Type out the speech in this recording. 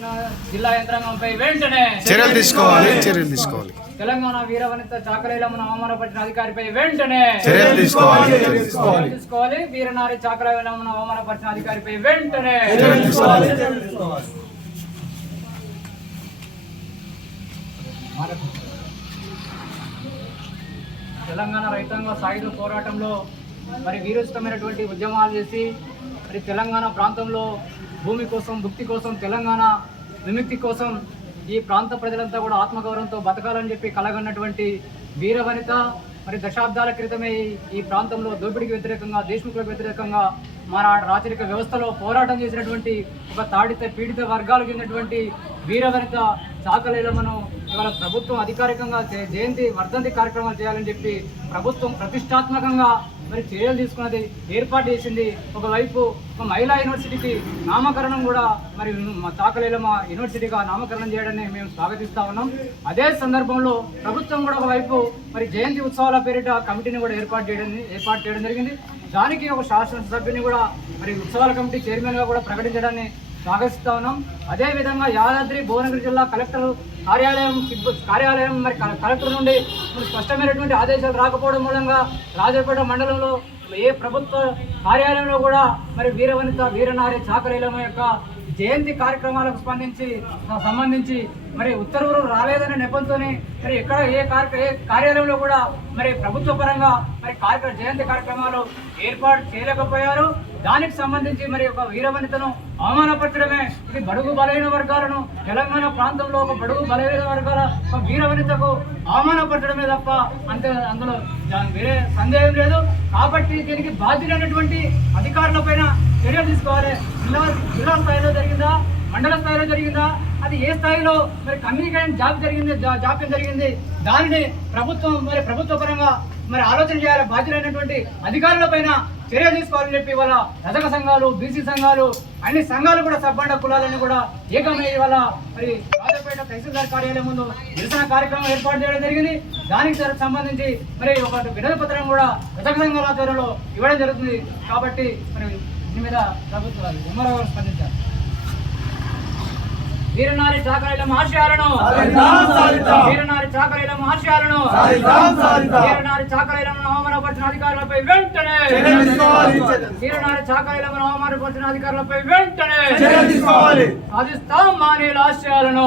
చేసిన జిల్లా యంత్రాంగంపై వెంటనే చర్యలు తీసుకోవాలి. తెలంగాణ వీరవనిత చాకలైలమ్మను అవమానపరిచిన అధికారిపై వెంటనే చర్యలు తీసుకోవాలి. వీరనారి చాకలైలమ్మను అవమానపరిచిన అధికారిపై వెంటనే తెలంగాణ రైతాంగ సాయుధ పోరాటంలో మరి వీరోచితమైనటువంటి ఉద్యమాలు చేసి మరి తెలంగాణ ప్రాంతంలో భూమి కోసం, భుక్తి కోసం, తెలంగాణ విముక్తి కోసం ఈ ప్రాంత ప్రజలంతా కూడా ఆత్మగౌరవంతో బతకాలని చెప్పి కలగన్నటువంటి వీరవనిత మరి దశాబ్దాల క్రితమే ఈ ప్రాంతంలో దోపిడీకి వ్యతిరేకంగా, దేశముఖులకు వ్యతిరేకంగా మన రాచరిక వ్యవస్థలో పోరాటం చేసినటువంటి ఒక తాడిత పీడిత వర్గాలకు చెందినటువంటి వీరవనిత చాకలైలమ్మను ఇవాళ ప్రభుత్వం అధికారికంగా జయంతి వర్ధంతి కార్యక్రమాలు చేయాలని చెప్పి ప్రభుత్వం ప్రతిష్టాత్మకంగా మరి చర్యలు తీసుకున్నది, ఏర్పాటు చేసింది. ఒకవైపు ఒక మహిళా యూనివర్సిటీకి నామకరణం కూడా మరి చాకలైలమ్మ యూనివర్సిటీగా నామకరణం చేయడాన్ని మేము స్వాగతిస్తా ఉన్నాం. అదే సందర్భంలో ప్రభుత్వం కూడా ఒకవైపు మరి జయంతి ఉత్సవాల పేరిట కమిటీని కూడా ఏర్పాటు చేయడం జరిగింది. దానికి ఒక శాసనసభ్యుని కూడా మరి ఉత్సవాల కమిటీ చైర్మన్గా కూడా ప్రకటించడాన్ని స్వాగతిస్తా ఉన్నాం. అదేవిధంగా యాదాద్రి భువనగిరి జిల్లా కలెక్టర్ కార్యాలయం మరి కలెక్టర్ నుండి స్పష్టమైనటువంటి ఆదేశాలు రాకపోవడం మూలంగా రాజపేట మండలంలో ఏ ప్రభుత్వ కార్యాలయంలో కూడా మరి వీరవనిత వీరనారి చాకలైలమ్మ యొక్క జయంతి కార్యక్రమాలకు సంబంధించి మరి ఉత్తర్వులు రాలేదనే నెపంతోనే మరి ఎక్కడ ఏ కార్యాలయంలో కూడా మరి ప్రభుత్వ పరంగా మరి జయంతి కార్యక్రమాలు ఏర్పాటు చేయలేకపోయారు. దానికి సంబంధించి మరి ఒక వీరవనితను అవమానపరచడమే ఇది బడుగు బలహీన వర్గాలను తెలంగాణ ప్రాంతంలో ఒక బడుగు బలహీన వర్గాల ఒక వీరవనితకు అవమానపరచడమే తప్ప అందులో వేరే సందేహం లేదు. కాబట్టి దీనికి బాధ్యులైనటువంటి అధికారులపైన చర్యలు తీసుకోవాలి. జిల్లా స్థాయిలో జరిగిందా, మండల స్థాయిలో జరిగిందా, అది ఏ స్థాయిలో మరి కమ్యూనికేషన్ జాప్యం జరిగింది, దానిని ప్రభుత్వ పరంగా మరి ఆలోచన చేయాలి. బాధ్యులైనటువంటి అధికారులపైన చర్య తీసుకోవాలని చెప్పి ఇవాళ రజక సంఘాలు, బీసీ సంఘాలు, అన్ని సంఘాలు కూడా సబ్బండ కులాలన్నీ కూడా ఏకమై ఇవాళ మరి రాజపేట తహసీల్దార్ కార్యాలయం ముందు నిరసన కార్యక్రమం ఏర్పాటు చేయడం జరిగింది. దానికి సంబంధించి మరి ఒక వినతి పత్రం కూడా రజక సంఘాల ఆధ్వర్యంలో ఇవ్వడం జరుగుతుంది. కాబట్టి మరి దీని మీద ప్రభుత్వాలు ఉమ్మరగా స్పందించారు. వీరనారి చాకలైలమ్మ ఆశయాలను వీరనారి చాకలైలమ్మ అవమానపరిచిన అధికారులపై వెంటనే వీరనారి చాకలైలమ్మను అవమానపరిచిన అధికారులపై వెంటనే సాధిస్తాం మానేల ఆశయాలను.